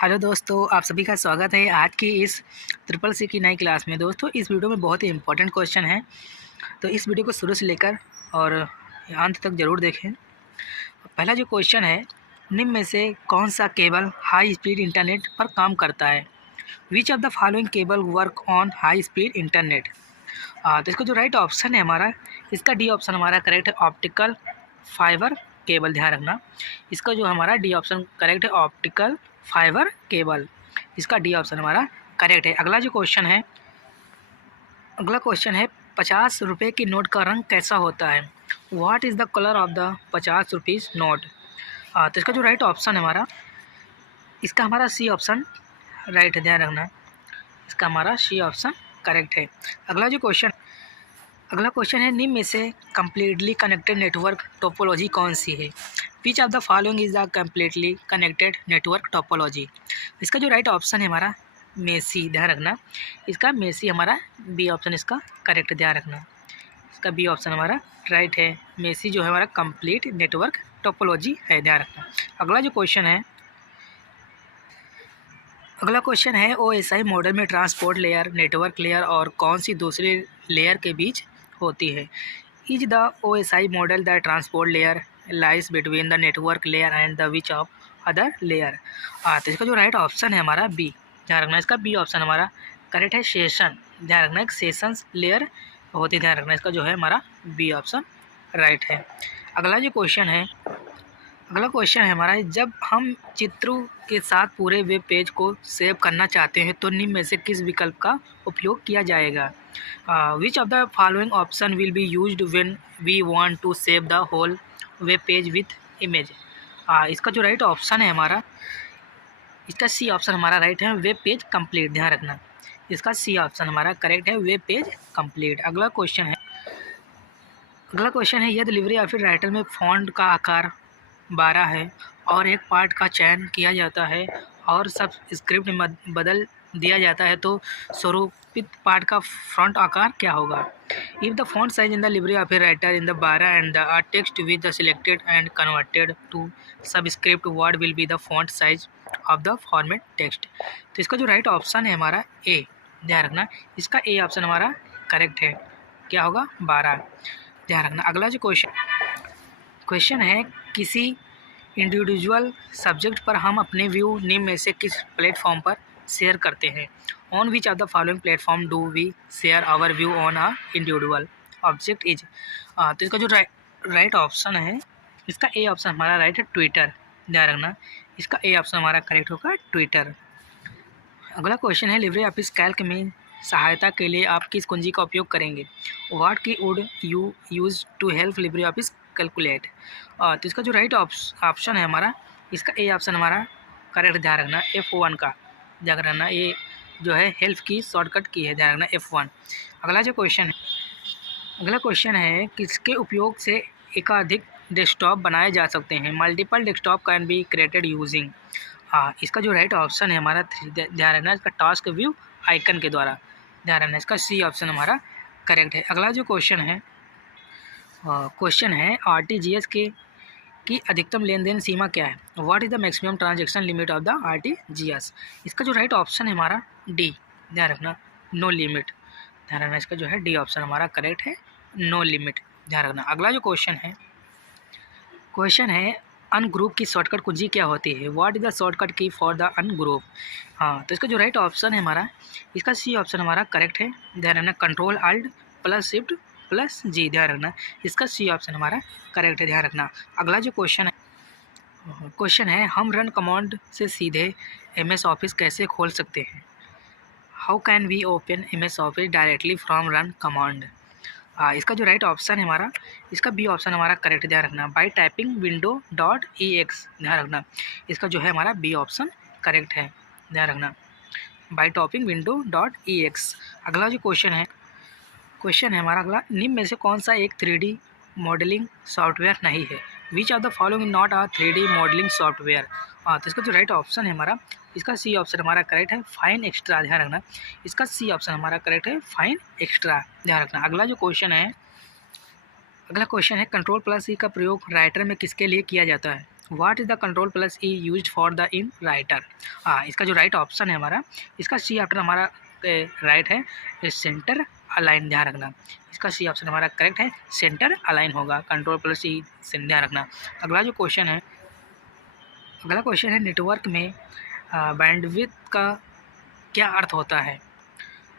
Hello दोस्तों, आप सभी का स्वागत है आज की इस ट्रिपल सी की नई क्लास में। दोस्तों, इस वीडियो में बहुत ही इंपॉर्टेंट क्वेश्चन है, तो इस वीडियो को शुरू से लेकर और अंत तक ज़रूर देखें। पहला जो क्वेश्चन है, निम्न में से कौन सा केबल हाई स्पीड इंटरनेट पर काम करता है? Which of the following cable work on high speed internet? तो इसका जो राइट ऑप्शन है हमारा, इसका डी ऑप्शन हमारा करेक्ट है, ऑप्टिकल फाइबर केबल। ध्यान रखना, इसका जो हमारा डी ऑप्शन करेक्ट है, ऑप्टिकल फाइबर केबल। इसका डी ऑप्शन हमारा करेक्ट है। अगला क्वेश्चन है 50 रुपये की नोट का रंग कैसा होता है? What is the colour of the 50 rupees note? तो इसका जो राइट ऑप्शन है हमारा, इसका हमारा सी ऑप्शन राइट है। ध्यान रखना, इसका हमारा सी ऑप्शन करेक्ट है। अगला क्वेश्चन है, निम्न में से कम्प्लीटली कनेक्टेड नेटवर्क टोपोलॉजी कौन सी है? Which of the following is the completely connected network topology? इसका जो राइट ऑप्शन है हमारा मेसी। ध्यान रखना, इसका मेसी हमारा बी ऑप्शन इसका करेक्ट। ध्यान रखना, इसका बी ऑप्शन हमारा राइट है। मेसी जो है हमारा कंप्लीट नेटवर्क टोपोलॉजी है। ध्यान रखना। अगला क्वेश्चन है OSI मॉडल में ट्रांसपोर्ट लेयर, नेटवर्क लेयर और कौन सी दूसरी लेयर के बीच होती है? Is the OSI model the transport layer lies between the network layer and the which of other layer? तो इसका जो राइट ऑप्शन है हमारा बी। ध्यान रखना, इसका बी ऑप्शन हमारा करेक्ट है, सेशन। ध्यान रखना, एक सेशंस लेयर होती है। ध्यान रखना, इसका जो है हमारा बी ऑप्शन राइट है। अगला क्वेश्चन है हमारा, जब हम चित्रों के साथ पूरे वेब पेज को सेव करना चाहते हैं तो निम्न में से किस विकल्प का उपयोग किया जाएगा? Which of the following option will be used when we want to save the whole web page with image? इसका जो राइट ऑप्शन है हमारा, इसका सी ऑप्शन हमारा राइट है, वेब पेज कंप्लीट। ध्यान रखना, इसका सी ऑप्शन हमारा करेक्ट है, वेब पेज कंप्लीट। अगला क्वेश्चन है, यह डिलीवरी या फिर राइटर में फॉन्ट का आकार 12 है और एक पार्ट का चयन किया जाता है और सब स्क्रिप्ट में बदल दिया जाता है तो स्वरूपित पार्ट का फ्रंट आकार क्या होगा? If the font size in the LibreOffice Writer in the 12 and the text with the selected and converted to subscript word will be the font size of the format text? तो इसका जो right option है हमारा ए। ध्यान रखना, इसका A option हमारा correct है। क्या होगा? 12। ध्यान रखना। अगला जो क्वेश्चन है, किसी इंडिविजुअल सब्जेक्ट पर हम अपने व्यू निम्न में से किस प्लेटफॉर्म पर शेयर करते हैं? On which of the following platform do we share our view on a individual object is? तो इसका जो राइट ऑप्शन है, इसका ए ऑप्शन हमारा राइट है, ट्विटर। ध्यान रखना, इसका ए ऑप्शन हमारा करेक्ट होगा, ट्विटर। अगला क्वेश्चन है, लिब्रे ऑफिस कैल्क में सहायता के लिए आप किस कुंजी का उपयोग करेंगे? What key would you use to help LibreOffice calculate? तो इसका जो राइट ऑप्शन है हमारा, इसका ए ऑप्शन हमारा करेक्ट। ध्यान रखना, F1 का। ध्यान रखना, ये जो है हेल्प की शॉर्टकट की है। ध्यान रखना, F1। अगला क्वेश्चन है, किसके उपयोग से एकाधिक डेस्कटॉप बनाए जा सकते हैं? Multiple desktop can be created using. इसका जो राइट ऑप्शन है हमारा, ध्यान रखना, इसका टास्क व्यू आइकन के द्वारा। ध्यान रखना, इसका सी ऑप्शन हमारा करेक्ट है। अगला जो क्वेश्चन है RTGS की अधिकतम लेन देन सीमा क्या है? What is the maximum transaction limit of the RTGS? इसका जो राइट ऑप्शन है हमारा डी। ध्यान रखना, नो लिमिट। ध्यान रखना, इसका जो है डी ऑप्शन हमारा करेक्ट है, नो लिमिट। ध्यान रखना। अगला जो क्वेश्चन है अनग्रुप की शॉर्टकट कुंजी क्या होती है? व्हाट इज़ द शॉर्टकट की फॉर द अनग्रुप? तो इसका जो राइट ऑप्शन है हमारा, इसका सी ऑप्शन हमारा करेक्ट है। ध्यान रखना, control alt plus shift plus G. ध्यान रखना, इसका सी ऑप्शन हमारा करेक्ट है। ध्यान रखना। अगला जो क्वेश्चन है, हम रन कमांड से सीधे MS ऑफिस कैसे खोल सकते हैं? How can we open MS office directly from run command? इसका जो राइट ऑप्शन है हमारा, इसका बी ऑप्शन हमारा करेक्ट। ध्यान रखना, बाय टाइपिंग window.ex। ध्यान रखना, इसका जो है हमारा बी ऑप्शन करेक्ट है। ध्यान रखना, बाय टाइपिंग window.ex। अगला जो क्वेश्चन है हमारा अगला, निम्न में से कौन सा एक 3D मॉडलिंग सॉफ्टवेयर नहीं है? Which of the following not a 3D modelling software? तो इसका जो राइट ऑप्शन है हमारा, इसका सी ऑप्शन हमारा करेक्ट है, फाइन एक्स्ट्रा। ध्यान रखना, इसका सी ऑप्शन हमारा करेक्ट है, फाइन एक्स्ट्रा। ध्यान रखना। अगला क्वेश्चन है, कंट्रोल प्लस ई का प्रयोग राइटर में किसके लिए किया जाता है? What is the control plus E used for the in writer. हाँ, इसका जो राइट ऑप्शन है हमारा, इसका सी ऑप्शन हमारा राइट है सेंटर अलाइन, ध्यान रखना। इसका सी ऑप्शन हमारा करेक्ट है, सेंटर अलाइन होगा, कंट्रोल प्लस ई से, ध्यान रखना। अगला क्वेश्चन है नेटवर्क में बैंडविड्थ का क्या अर्थ होता है।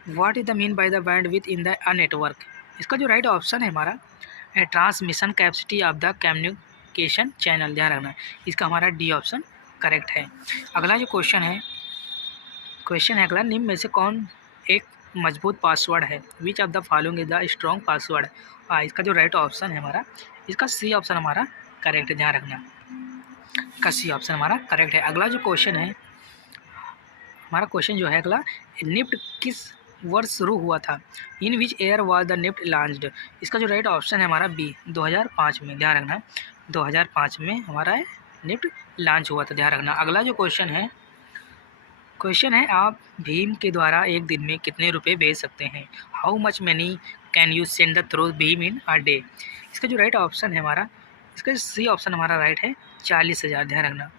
What is the mean by the bandwidth in the a network. इसका जो राइट ऑप्शन है हमारा transmission capacity of the communication channel, ध्यान रखना। इसका हमारा डी ऑप्शन करेक्ट है। अगला जो क्वेश्चन है अगला, निम्न में से कौन एक मजबूत पासवर्ड है। Which of the following is the strong password. इसका जो राइट ऑप्शन है हमारा, इसका सी ऑप्शन हमारा करेक्ट है, ध्यान रखना। इसका सी ऑप्शन हमारा करेक्ट है। अगला जो क्वेश्चन है हमारा, क्वेश्चन जो है अगला, निफ्ट किस वर्ष शुरू हुआ था। In which year was the NIFT launched. इसका जो राइट ऑप्शन है हमारा बी, 2005 में, ध्यान रखना। 2005 में हमारा निफ्ट लॉन्च हुआ था, ध्यान रखना। अगला जो क्वेश्चन है आप भीम के द्वारा एक दिन में कितने रुपए भेज सकते हैं। How much money can you send the through Bhim in a day. इसका जो राइट ऑप्शन है हमारा, इसका सी ऑप्शन हमारा राइट है 40,000, ध्यान रखना।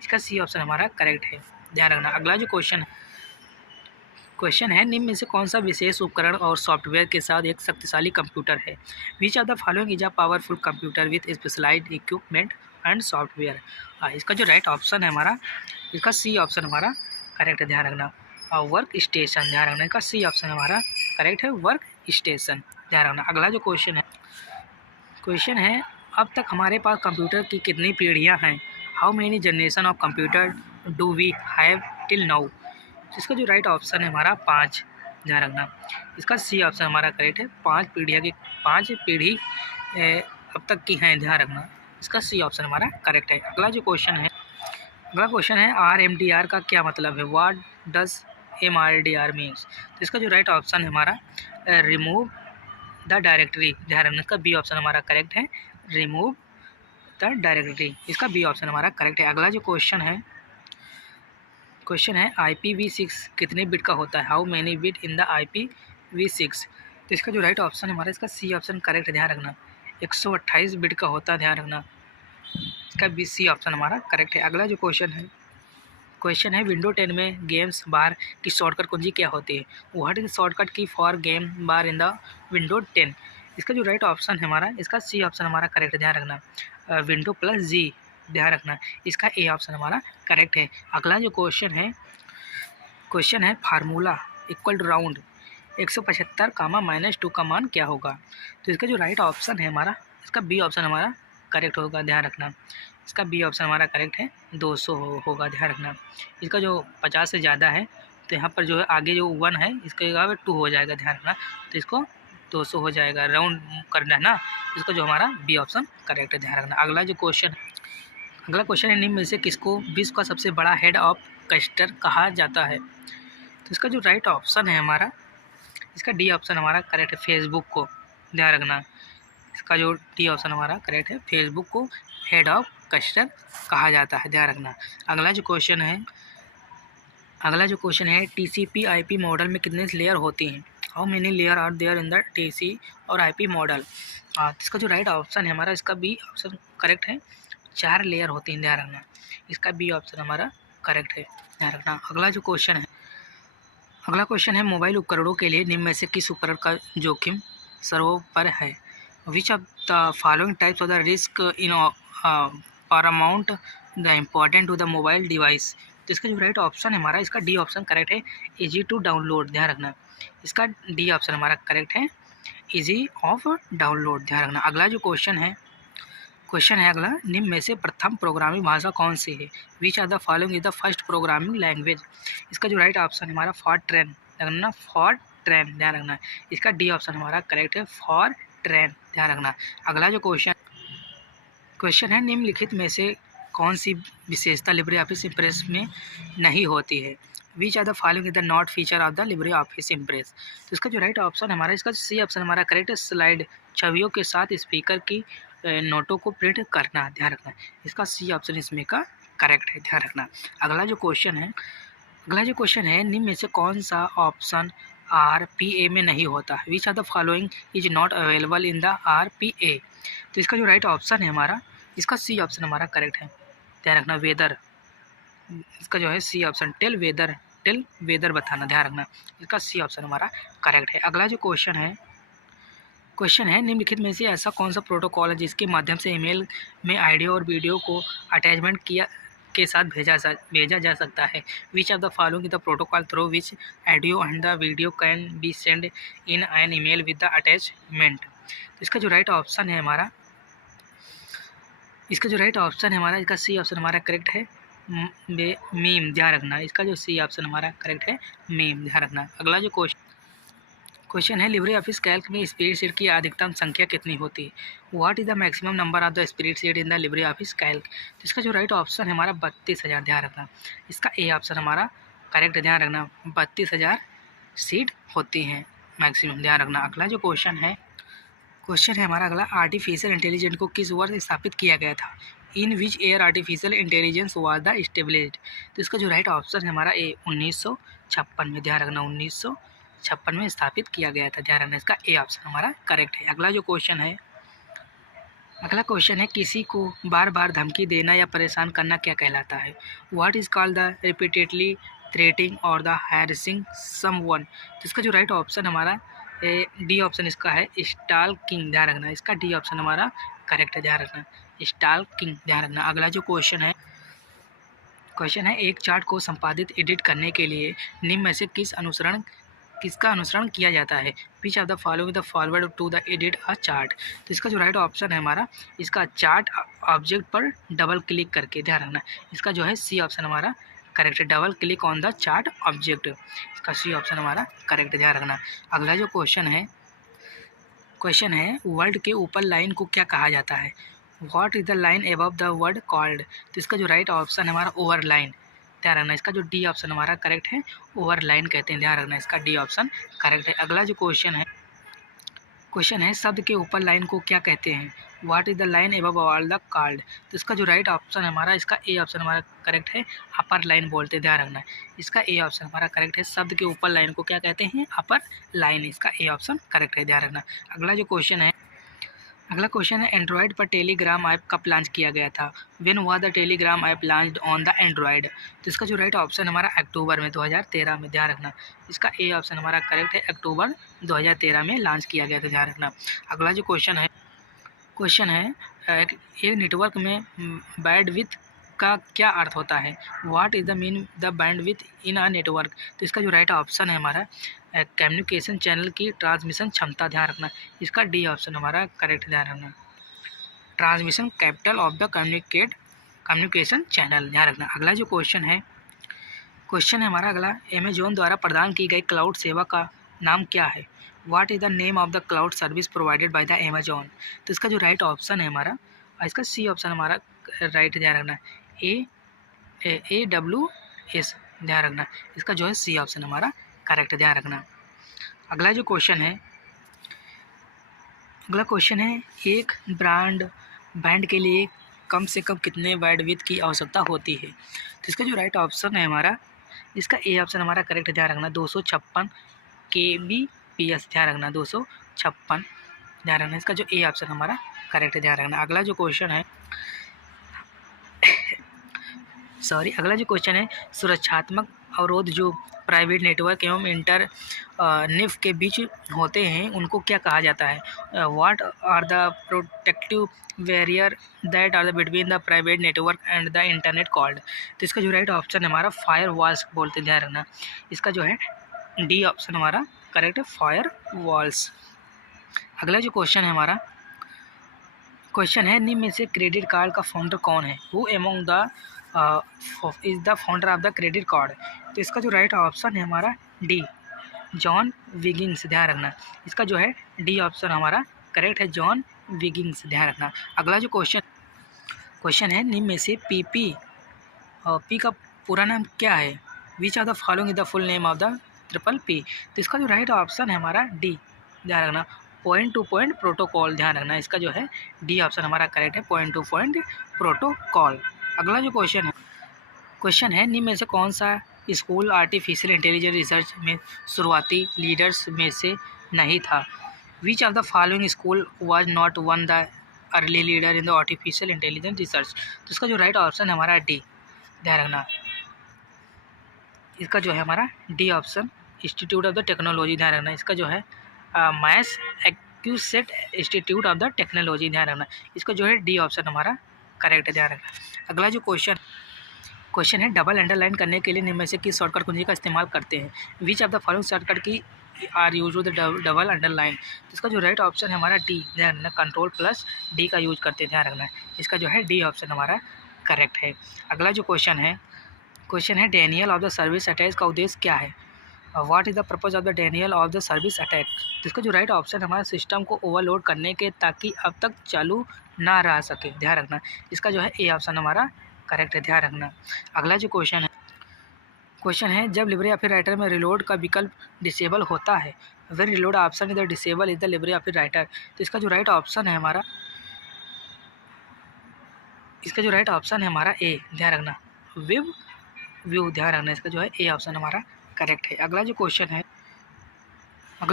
इसका सी ऑप्शन हमारा करेक्ट है, ध्यान रखना। अगला जो क्वेश्चन है निम्न में से कौन सा विशेष उपकरण और सॉफ्टवेयर के साथ एक शक्तिशाली कंप्यूटर है। Which of the following is a powerful computer with specialised equipment and software. इसका जो राइट ऑप्शन है हमारा, इसका सी ऑप्शन हमारा करेक्ट है, ध्यान रखना। और वर्क स्टेशन, ध्यान रखना। इसका सी ऑप्शन हमारा करेक्ट है, वर्क स्टेशन, ध्यान रखना। अगला जो क्वेश्चन है अब तक हमारे पास कंप्यूटर की कितनी पीढ़ियां हैं। How many generation of computer do we have till now. इसका जो राइट ऑप्शन है हमारा 5, ध्यान रखना। इसका सी ऑप्शन हमारा करेक्ट है, 5 पीढ़ी अब तक की हैं, ध्यान रखना। इसका सी ऑप्शन हमारा करेक्ट है। अगला क्वेश्चन है RMDR का क्या मतलब है। What does MRDR means. तो इसका जो राइट ऑप्शन है हमारा रिमूव द डायरेक्टरी, ध्यान रखना। इसका बी ऑप्शन हमारा करेक्ट है, रिमूव द डायरेक्टरी। इसका बी ऑप्शन हमारा करेक्ट है। अगला जो क्वेश्चन है IPv6 कितने बिट का होता है। How many bit in the IPv6। तो इसका जो राइट ऑप्शन है हमारा, इसका सी ऑप्शन करेक्ट है, ध्यान रखना। 128 बिट का होता है, ध्यान रखना। इसका बी सी ऑप्शन हमारा करेक्ट है। अगला जो क्वेश्चन है विंडो 10 में गेम्स बार की शॉर्टकट कुंजी क्या होती है। व्हाट इज शॉर्टकट की for game bar in the window 10। इसका जो राइट ऑप्शन है हमारा, इसका सी ऑप्शन हमारा करेक्ट है, ध्यान रखना। विंडो प्लस जी, ध्यान रखना। इसका ए ऑप्शन हमारा करेक्ट है। अगला जो क्वेश्चन है फार्मूला इक्वल टू राउंड 175 -2 का मान क्या होगा। तो इसका जो राइट ऑप्शन है हमारा, इसका बी ऑप्शन हमारा करेक्ट होगा, ध्यान रखना। इसका बी ऑप्शन हमारा करेक्ट है, 200 होगा, ध्यान रखना। इसका जो 50 से ज़्यादा है तो यहाँ पर जो है आगे जो 1 है इसके जगह 2 हो जाएगा, ध्यान रखना। तो इसको 200 हो जाएगा, राउंड करना है ना। इसका जो हमारा बी ऑप्शन करेक्ट है, ध्यान रखना। अगला क्वेश्चन है निम्न में से किसको विश्व का सबसे बड़ा हेड ऑफ क्लस्टर कहा जाता है। तो इसका जो राइट ऑप्शन है हमारा, इसका डी ऑप्शन हमारा करेक्ट है, फेसबुक को, ध्यान रखना। इसका जो डी ऑप्शन हमारा करेक्ट है, फेसबुक को हेड ऑफ क्लस्टर कहा जाता है, ध्यान रखना। अगला जो क्वेश्चन है TCP/IP मॉडल में कितने लेयर होती हैं। How many layer are there in the TCP और IP मॉडल। इसका जो राइट ऑप्शन है हमारा, इसका बी ऑप्शन करेक्ट है, 4 लेयर होती हैं, ध्यान रखना। इसका बी ऑप्शन हमारा करेक्ट है, ध्यान रखना। अगला क्वेश्चन है मोबाइल उपकरणों के लिए निम्न में से किस उपकरण का जोखिम सर्वोपर है। Which of the following types of the risk in paramount the important to the mobile device. तो इसका जो राइट ऑप्शन है हमारा, इसका डी ऑप्शन करेक्ट है, इजी टू डाउनलोड, ध्यान रखना। इसका डी ऑप्शन हमारा करेक्ट है, इजी ऑफ डाउनलोड, ध्यान रखना। अगला जो क्वेश्चन है अगला, निम्न में से प्रथम प्रोग्रामिंग भाषा कौन सी है। Which are the following is the first programming language. इसका जो राइट ऑप्शन है हमारा फॉरट्रैन, फॉरट्रैन, ध्यान रखना। इसका डी ऑप्शन हमारा करेक्ट है, फॉरट्रैन, ध्यान रखना। अगला जो क्वेश्चन है निम्नलिखित में से कौन सी विशेषता लिब्रे ऑफिस इम्प्रेस में नहीं होती है। Which are the following is the not feature of the LibreOffice Impress. तो इसका जो राइट ऑप्शन हमारा, इसका सी ऑप्शन हमारा करेक्ट है, स्लाइड छवियों के साथ स्पीकर की नोटों को प्रिंट करना, ध्यान रखना। इसका सी ऑप्शन इसमें का करेक्ट है, ध्यान रखना। अगला जो क्वेश्चन है निम्न में से कौन सा ऑप्शन RPA में नहीं होता। Which are the following is not available in the RPA। तो इसका जो राइट ऑप्शन है हमारा, इसका सी ऑप्शन हमारा करेक्ट है, ध्यान रखना। वेदर, इसका जो है सी ऑप्शन। टेल वेदर बताना, ध्यान रखना। इसका सी ऑप्शन हमारा करेक्ट है। अगला जो क्वेश्चन है निम्नलिखित में से ऐसा कौन सा प्रोटोकॉल है जिसके माध्यम से ईमेल में ऑडियो और वीडियो को अटैचमेंट के साथ भेजा जा सकता है। Which of the following the protocol through which audio and the video can be send in an email with the attachment. इसका जो राइट ऑप्शन है हमारा, इसका सी ऑप्शन हमारा करेक्ट है। मीम, ध्यान रखना। इसका जो सी ऑप्शन हमारा करेक्ट है मीम, ध्यान रखना। अगला जो क्वेश्चन है लिब्रे ऑफिस कैल्क में स्प्रेडशीट की अधिकतम संख्या कितनी होती है। What is the maximum number of the spreadsheet in the LibreOffice Calc. तो इसका जो राइट ऑप्शन है हमारा 32,000, ध्यान रखना। इसका ए ऑप्शन हमारा करेक्ट है, ध्यान रखना। 32,000 सीट होती हैं मैक्सिमम, ध्यान रखना। अगला जो क्वेश्चन है हमारा अगला, आर्टिफिशियल इंटेलिजेंस को किस वर्ष स्थापित किया गया था। In which year artificial intelligence was the established. तो इसका जो राइट ऑप्शन है हमारा ए 1956 में, ध्यान रखना। 1956 में स्थापित किया गया था, ध्यान रखना। इसका ए ऑप्शन हमारा करेक्ट है। अगला क्वेश्चन है किसी को बार बार धमकी देना या परेशान करना क्या कहलाता है। What is called the repeatedly threatening और द हैरेसिंग समवन। तो इसका जो राइट ऑप्शन हमारा डी ऑप्शन इसका है स्टॉकिंग, ध्यान रखना। इसका डी ऑप्शन हमारा करेक्ट है, ध्यान रखना। स्टॉकिंग, ध्यान रखना। अगला जो क्वेश्चन है एक चार्ट को संपादित एडिट करने के लिए निम्न में से किसका अनुसरण किया जाता है। Which of the following the forward to the edit a chart. तो इसका जो राइट ऑप्शन है हमारा, इसका चार्ट ऑब्जेक्ट पर डबल क्लिक करके, ध्यान रखना। इसका जो है सी ऑप्शन हमारा करेक्ट है, double click on the chart object. इसका सी ऑप्शन हमारा करेक्ट है, ध्यान रखना। अगला जो क्वेश्चन है वर्ड के ऊपर लाइन को क्या कहा जाता है। What is the line above the word called. तो इसका जो राइट ऑप्शन है हमारा ओवर लाइन, ध्यान रखना। इसका जो डी ऑप्शन हमारा करेक्ट है, ओवर लाइन कहते हैं, ध्यान रखना। इसका डी ऑप्शन करेक्ट है। अगला जो क्वेश्चन है शब्द के ऊपर लाइन को क्या कहते हैं। What is the line above all the called. तो इसका जो राइट ऑप्शन है हमारा, इसका ए ऑप्शन हमारा करेक्ट है, अपर लाइन बोलते हैं, ध्यान रखना। इसका ए ऑप्शन हमारा करेक्ट है। शब्द के ऊपर लाइन को क्या कहते हैं, अपर लाइन। इसका ए ऑप्शन करेक्ट है, ध्यान रखना। अगला क्वेश्चन है एंड्रॉयड पर टेलीग्राम ऐप कब लॉन्च किया गया था। When was the Telegram app launched on the Android. तो इसका जो राइट ऑप्शन हमारा अक्टूबर में 2013 में, ध्यान रखना। इसका ए ऑप्शन हमारा करेक्ट है, अक्टूबर 2013 में लॉन्च किया गया था, ध्यान रखना। अगला जो क्वेश्चन है एक नेटवर्क में बैंडविड्थ का क्या अर्थ होता है। What is the mean the bandwidth in a network. तो इसका जो राइट ऑप्शन है हमारा कम्युनिकेशन चैनल की ट्रांसमिशन क्षमता, ध्यान रखना। इसका डी ऑप्शन हमारा करेक्ट, ध्यान रखना। Transmission capital of the communication channel, ध्यान रखना। अगला जो क्वेश्चन है हमारा अगला, अमेजोन द्वारा प्रदान की गई क्लाउड सेवा का नाम क्या है। What is the name of the cloud service provided by the Amazon. तो इसका जो राइट ऑप्शन है हमारा, इसका सी ऑप्शन हमारा राइट, ध्यान रखना। AWS, ध्यान रखना। इसका जो है सी ऑप्शन हमारा करेक्ट, ध्यान रखना। अगला क्वेश्चन है एक बैंड के लिए कम से कम कितने बैंडविड्थ की आवश्यकता होती है। तो इसका जो राइट ऑप्शन है हमारा, इसका ए ऑप्शन हमारा करेक्ट है, ध्यान रखना। 256 kbps, ध्यान रखना। 256, ध्यान रखना। इसका जो ए ऑप्शन हमारा करेक्ट है, ध्यान रखना। अगला जो क्वेश्चन है सुरक्षात्मक अवरोध जो प्राइवेट नेटवर्क एवं इंटरनेट के बीच होते हैं उनको क्या कहा जाता है। What are the protective barrier that are between the private network and the internet called. तो इसका जो राइट ऑप्शन है हमारा फायर वॉल्स बोलते हैं, ध्यान रखना। इसका जो है डी ऑप्शन हमारा करेक्ट है, फायर वॉल्स। अगला जो क्वेश्चन है हमारा निम्न में से क्रेडिट कार्ड का फाउंडर कौन है। Who among the is the founder of the credit card. तो इसका जो राइट ऑप्शन है हमारा डी, जॉन विगिंस, ध्यान रखना। इसका जो है डी ऑप्शन हमारा करेक्ट है, जॉन विगिंस, ध्यान रखना। अगला जो क्वेश्चन है निम्न में से पी का पूरा नाम क्या है। Which of the following is the full name of the PPP। तो इसका जो राइट ऑप्शन है हमारा डी, ध्यान रखना, पॉइंट टू पॉइंट प्रोटोकॉल, ध्यान रखना। इसका जो है डी ऑप्शन हमारा करेक्ट है, पॉइंट टू पॉइंट प्रोटोकॉल। अगला जो क्वेश्चन है निम्न में से कौन सा स्कूल आर्टिफिशियल इंटेलिजेंस रिसर्च में शुरुआती लीडर्स में से नहीं था। विच of the following school was not one the early leader in the artificial intelligence research. तो इसका जो राइट ऑप्शन है हमारा डी, ध्यान रखना, इसका जो है हमारा D option, institute of the technology, ध्यान रखना, इसका जो है Massachusetts institute of the technology, ध्यान रखना, इसका जो है डी ऑप्शन हमारा करेक्ट है, ध्यान रखना। अगला जो क्वेश्चन है, डबल अंडरलाइन करने के लिए निम्न में से किस शॉर्टकट कुंजी का इस्तेमाल करते हैं? Which of the following shortcut key are use with double underline? तो इसका जो राइट ऑप्शन है हमारा डी, ध्यान रखना, कंट्रोल प्लस डी का यूज करते हैं, ध्यान रखना, इसका जो है डी ऑप्शन हमारा करेक्ट है। अगला जो क्वेश्चन है Daniel of the service attack का उद्देश्य क्या है? What is the purpose of the Daniel of the service attack? तो इसका जो राइट ऑप्शन हमारा सिस्टम को ओवरलोड करने के ताकि अब तक चालू ना रह सके, ध्यान रखना, इसका जो है ए ऑप्शन हमारा करेक्ट है, ध्यान रखना। अगला जो क्वेश्चन है जब लिब्रे ऑफिस राइटर में रिलोड का विकल्प डिसेबल होता है, when reload option is the disable is the Libre office writer? तो इसका जो राइट ऑप्शन है हमारा ए, ध्यान रखना, व्यू, ध्यान रखना, इसका जो है ए ऑप्शन हमारा करेक्ट है। अगला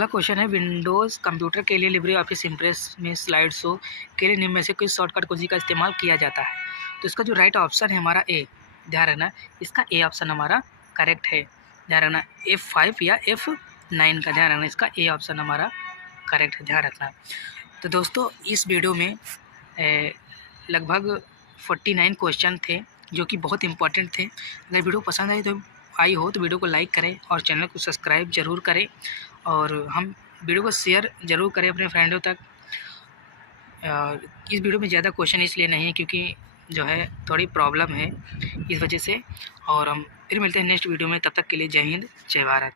क्वेश्चन है विंडोज़ कंप्यूटर के लिए लिब्रे ऑफिस इम्प्रेस में स्लाइड शो के लिए निम्न में से किस शॉर्टकट कुंजी का इस्तेमाल किया जाता है? तो इसका जो राइट ऑप्शन है हमारा ए, ध्यान रखना, इसका ए ऑप्शन हमारा करेक्ट है, ध्यान रखना, F5 या F9 का, ध्यान रखना, इसका ए ऑप्शन हमारा करेक्ट है, ध्यान रखना। तो दोस्तों इस वीडियो में लगभग 49 क्वेश्चन थे जो कि बहुत इंपॉर्टेंट थे। अगर वीडियो पसंद आई हो तो वीडियो को लाइक करें और चैनल को सब्सक्राइब जरूर करें और हम वीडियो को शेयर ज़रूर करें अपने फ्रेंडों तक। इस वीडियो में ज़्यादा क्वेश्चन इसलिए नहीं है क्योंकि जो है थोड़ी प्रॉब्लम है इस वजह से, और हम फिर मिलते हैं नेक्स्ट वीडियो में। तब तक के लिए जय हिंद, जय भारत।